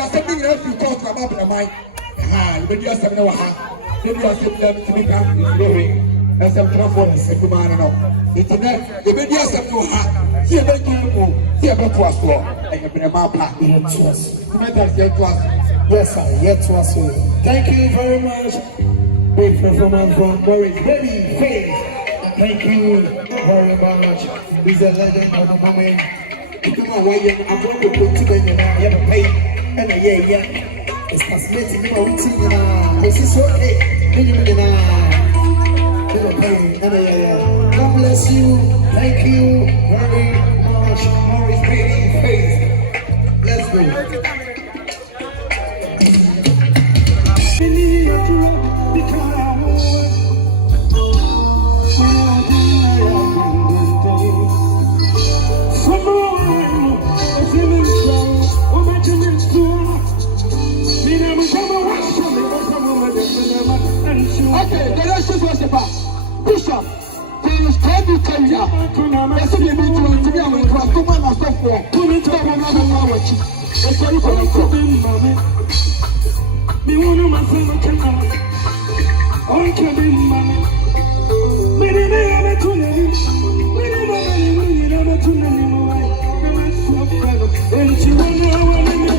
are something else you talk about in mind. You may just have no ha. Maybe you are something to make up glory. And some transform is a good man. Internet, the media have to have. See a very good, see a better was for. I have been a map. Yes, sir. Yes, was so. Thank you very much. Big performance from Morris Baby Face. Thank you very much. He's a legend of the moment. Come on, why I'm going to put together and I have a pay. And yeah. It's fascinating. You know, this is okay. God bless you. Thank you very much. Morris Baby Face. Let's go. Okay, the rest is what about Bishop. There is time to come here. Let's see the meeting to be able to have 2 months of software. 2 minutes of another watch. It's very political. Me want to myself a canal. On cabin, mammy. Many never to me. Many never to me. And she won't know what I mean.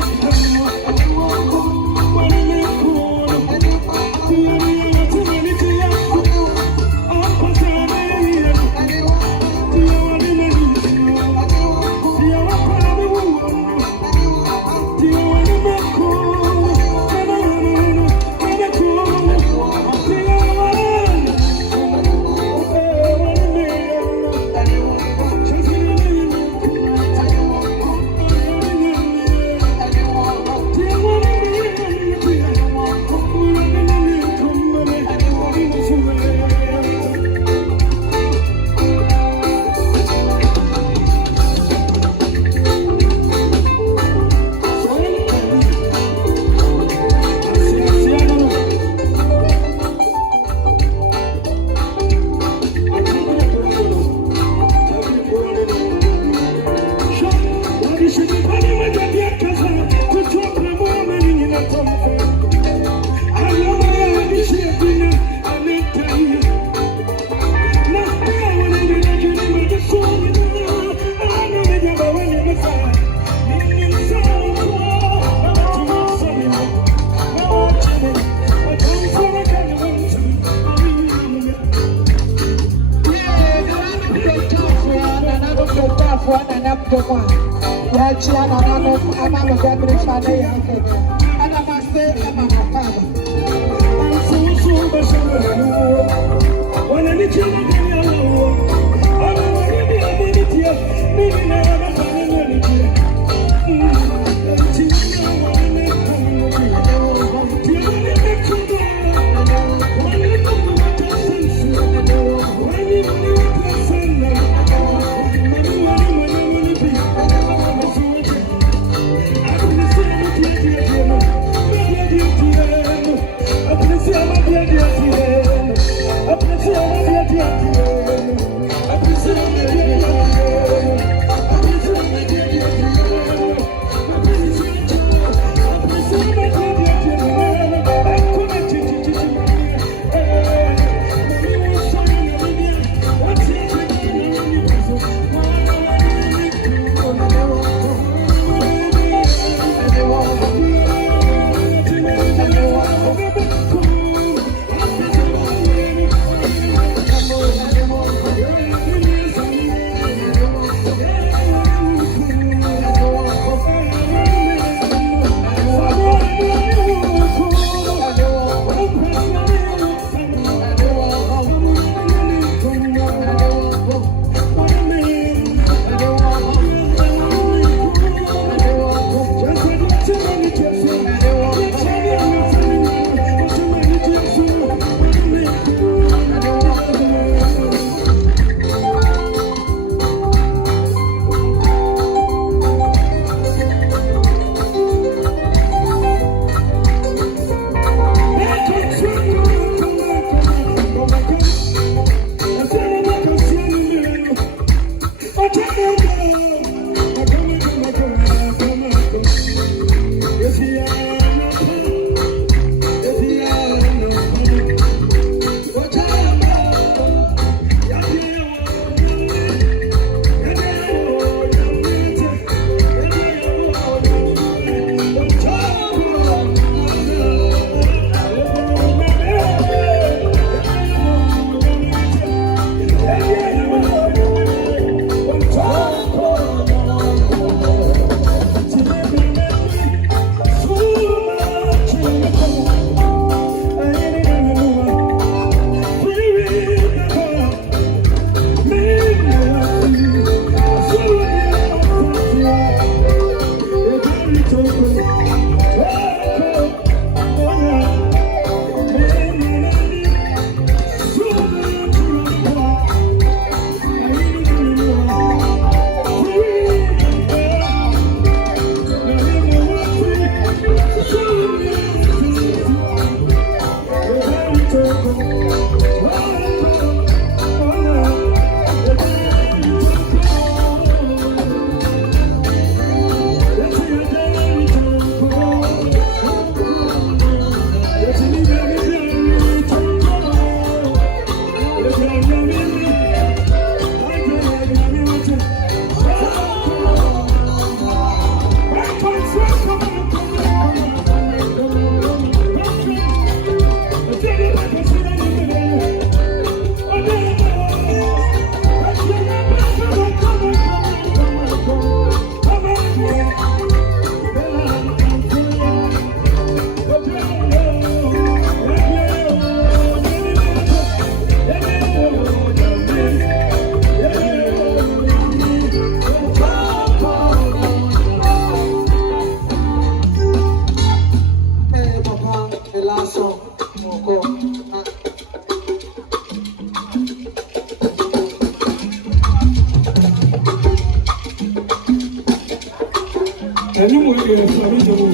Mami Jamu.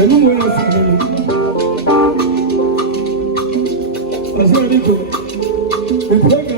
Enu mo na fi nenu. Asa ni ko. The program